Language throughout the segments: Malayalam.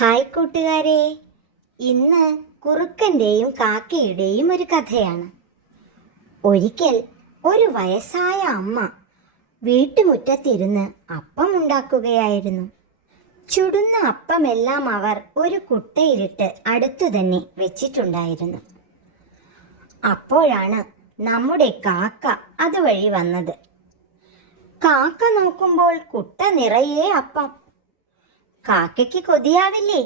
ഹായ് കൂട്ടുകാരെ. ഇന്ന് കുറുക്കന്റെയും കാക്കയുടെയും ഒരു കഥയാണ്. ഒരിക്കൽ ഒരു വയസ്സായ അമ്മ വീട്ടുമുറ്റത്തിരുന്ന് അപ്പം ഉണ്ടാക്കുകയായിരുന്നു. ചുടുന്ന അപ്പമെല്ലാം അവർ ഒരു കുട്ടയിലിട്ട് അടുത്തു തന്നെ വെച്ചിട്ടുണ്ടായിരുന്നു. അപ്പോഴാണ് നമ്മുടെ കാക്ക അതുവഴി വന്നത്. കാക്ക നോക്കുമ്പോൾ കുട്ട നിറയെ അപ്പം കാക്കയ്ക്ക് കൊതിയാവില്ലേ?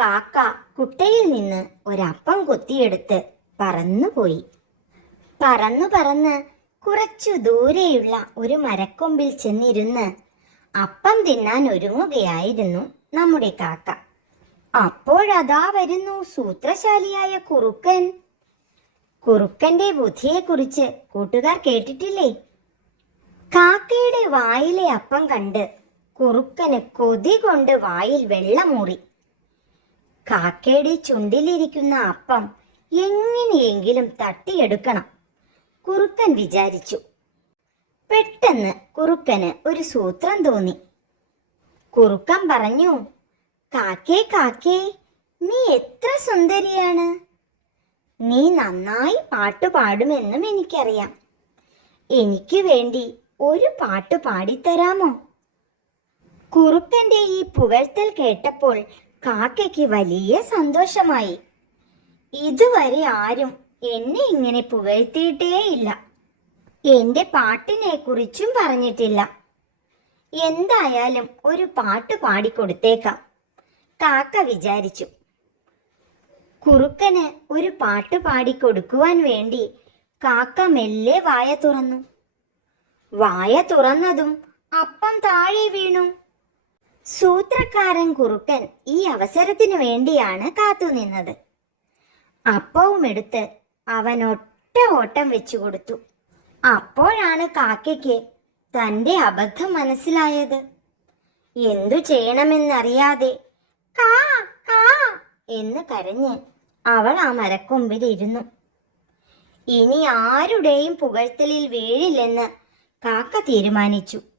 കാക്ക കുട്ടയിൽ നിന്ന് ഒരപ്പം കൊത്തിയെടുത്ത് പറന്നുപോയി. പറന്നു പറന്ന് കുറച്ചു ദൂരെയുള്ള ഒരു മരക്കൊമ്പിൽ ചെന്നിരുന്ന് അപ്പം തിന്നാൻ ഒരുങ്ങുകയായിരുന്നു നമ്മുടെ കാക്ക. അപ്പോഴതാ വരുന്നു സൂത്രശാലിയായ കുറുക്കൻ. കുറുക്കന്റെ ബുദ്ധിയെക്കുറിച്ച് കൂട്ടുകാർ കേട്ടിട്ടില്ലേ? കാക്കയുടെ വായിലെ അപ്പം കണ്ട് കുറുക്കന് കൊതി കൊണ്ട് വായിൽ വെള്ളമൂറി കാക്കയുടെ ചുണ്ടിലിരിക്കുന്ന അപ്പം എങ്ങനെയെങ്കിലും തട്ടിയെടുക്കണം കുറുക്കൻ വിചാരിച്ചു. പെട്ടെന്ന് കുറുക്കന് ഒരു സൂത്രം തോന്നി. കുറുക്കൻ പറഞ്ഞു കാക്കേ കാക്കേ നീ എത്ര സുന്ദരിയാണ്. നീ നന്നായി പാട്ട് പാടുമെന്നും എനിക്കറിയാം. എനിക്ക് വേണ്ടി ഒരു പാട്ട് പാടിത്തരാമോ? കുറുക്കന്റെ ഈ പുകഴ്ത്തൽ കേട്ടപ്പോൾ കാക്കയ്ക്ക് വലിയ സന്തോഷമായി. ഇതുവരെ ആരും എന്നെ ഇങ്ങനെ പുകഴ്ത്തിയിട്ടേയില്ല എന്റെ പാട്ടിനെ കുറിച്ചും പറഞ്ഞിട്ടില്ല. എന്തായാലും ഒരു പാട്ട് പാടിക്കൊടുത്തേക്കാം. കാക്ക വിചാരിച്ചു. കുറുക്കന് ഒരു പാട്ട് പാടിക്കൊടുക്കുവാൻ വേണ്ടി കാക്ക മെല്ലെ വായ തുറന്നു. വായ തുറന്നതും അപ്പം താഴെ വീണു. സൂത്രക്കാരൻ കുറുക്കൻ ഈ അവസരത്തിനു വേണ്ടിയാണ് കാത്തുനിന്നത് അപ്പവും എടുത്ത് അവൻ ഒറ്റ ഓട്ടം വെച്ചു കൊടുത്തു. അപ്പോഴാണ് കാക്കയ്ക്ക് തന്റെ അബദ്ധം മനസ്സിലായത്. എന്തു ചെയ്യണമെന്നറിയാതെ കാ കാ എന്ന് കരഞ്ഞ് അവൾ ആ മരക്കൊമ്പിലിരുന്നു. ഇനി ആരുടെയും പുകഴ്ത്തലിൽ വീഴില്ലെന്ന് കാക്ക തീരുമാനിച്ചു.